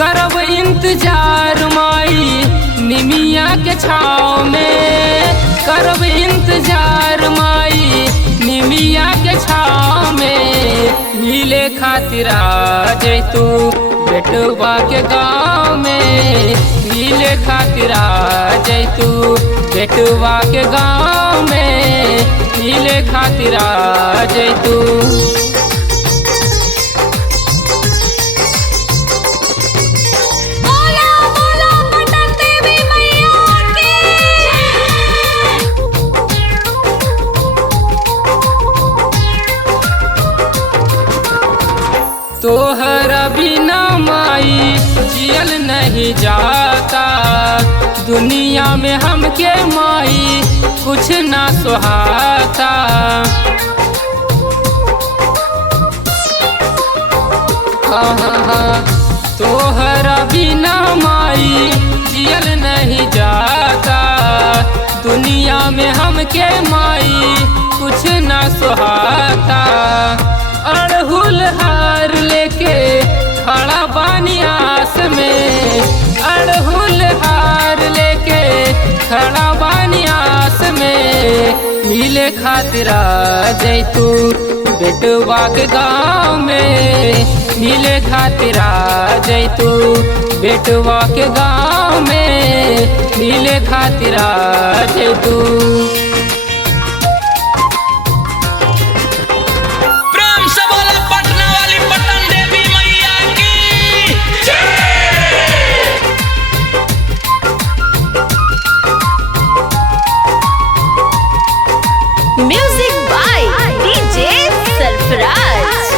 करब इंतजार माई निमिया के छाँव में, करब इंतजार माई निमिया के छाँव में। मिले खातिर आ जैतू बेटवा के गाँव में, मिले खातिर आ जैतू बेटवा के गाँव में, मिले खातिर आ जैतू। तोहरा बिना माई जियल नहीं जाता, दुनिया में हमके माई कुछ ना सुहाता। तोहरा बिना माई जियल नहीं जाता, दुनिया में हमके माई कुछ ना सुहाता। अड़हुल हार लेके खड़ा बानी आस में, अड़हुल हार लेके खड़ा बानी आस में। मिले खातिर आ जैतू बेटवा के गाँव में, मिले खातिर आ जैतू बेटवा के गाँव में, मिले खातिर आ जैतू। Music by DJ Sarfaraz.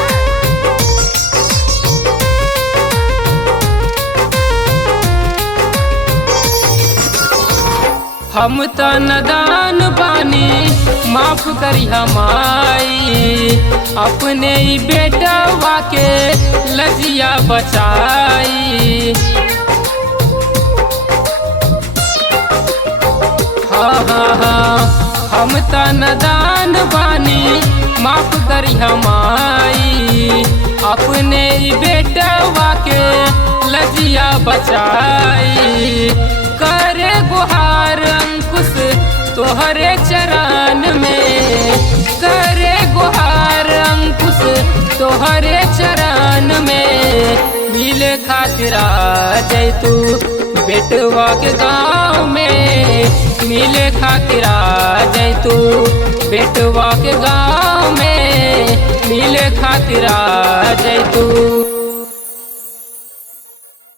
हम तो नदान बानी माफ करी हमाई, अपने ही बेटवा के लजिया बचाई। हाँ हम तो नदान बानी माफ करी हमाई, अपने ही बेटवा के लजिया बचाई। करे गुहार अंकुश तोहरे चरण में, करे गुहार अंकुश तोहरे चरण में। मिले खातिर आ जैतू बेटवा के गाँव में, मिले खातिर आ जैतू बेटवा के गाँव में, मिले खातिर आ जैतू।